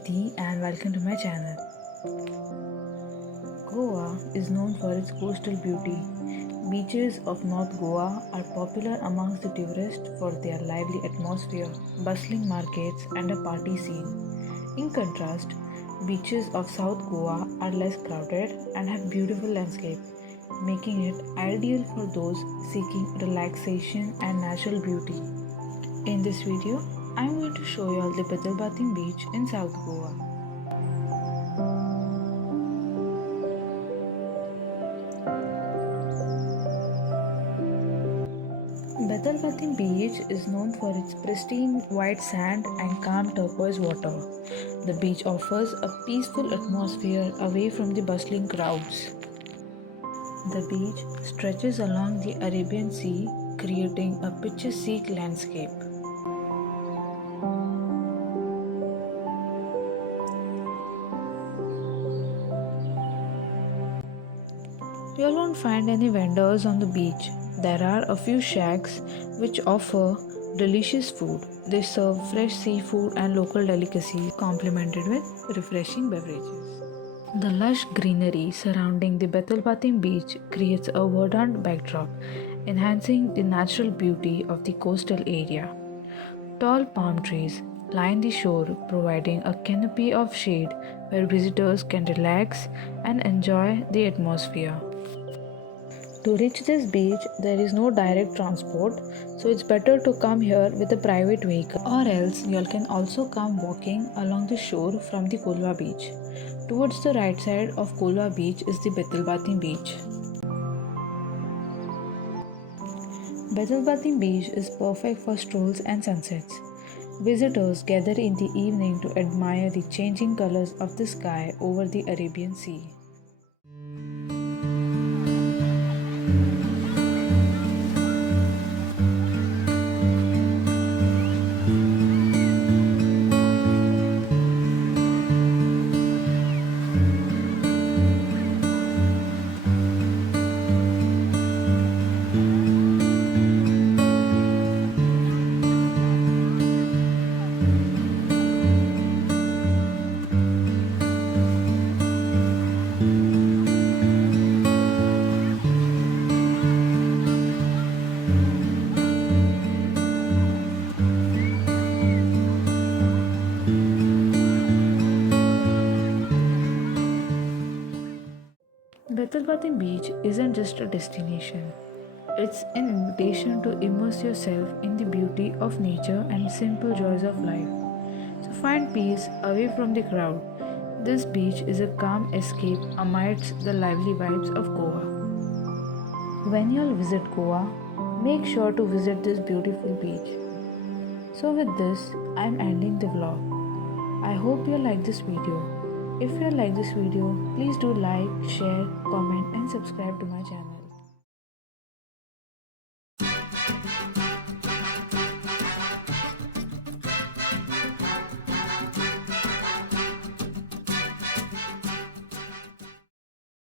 Preeti and welcome to my channel. Goa is known for its coastal beauty. Beaches of North Goa are popular amongst the tourists for their lively atmosphere, bustling markets, and a party scene. In contrast, beaches of South Goa are less crowded and have beautiful landscape, making it ideal for those seeking relaxation and natural beauty. In this video, I am going to show you all the Betalbatim Beach in South Goa. Betalbatim Beach is known for its pristine white sand and calm turquoise water. The beach offers a peaceful atmosphere away from the bustling crowds. The beach stretches along the Arabian Sea, creating a picturesque landscape. You won't find any vendors on the beach. There are a few shacks which offer delicious food. They serve fresh seafood and local delicacies complemented with refreshing beverages. The lush greenery surrounding the Betalbatim Beach creates a verdant backdrop, enhancing the natural beauty of the coastal area. Tall palm trees line the shore, providing a canopy of shade where visitors can relax and enjoy the atmosphere. To reach this beach, there is no direct transport, so it's better to come here with a private vehicle, or else you can also come walking along the shore from the Colva Beach. Towards the right side of Colva Beach is the Betalbatim Beach. Betalbatim Beach is perfect for strolls and sunsets. Visitors gather in the evening to admire the changing colors of the sky over the Arabian Sea. Betalbatim Beach isn't just a destination, it's an invitation to immerse yourself in the beauty of nature and simple joys of life. So find peace away from the crowd. This beach is a calm escape amidst the lively vibes of Goa. When you'll visit Goa, make sure to visit this beautiful beach. So with this, I'm ending the vlog. I hope you like this video. If you like this video, please do like, share, comment and subscribe to my channel.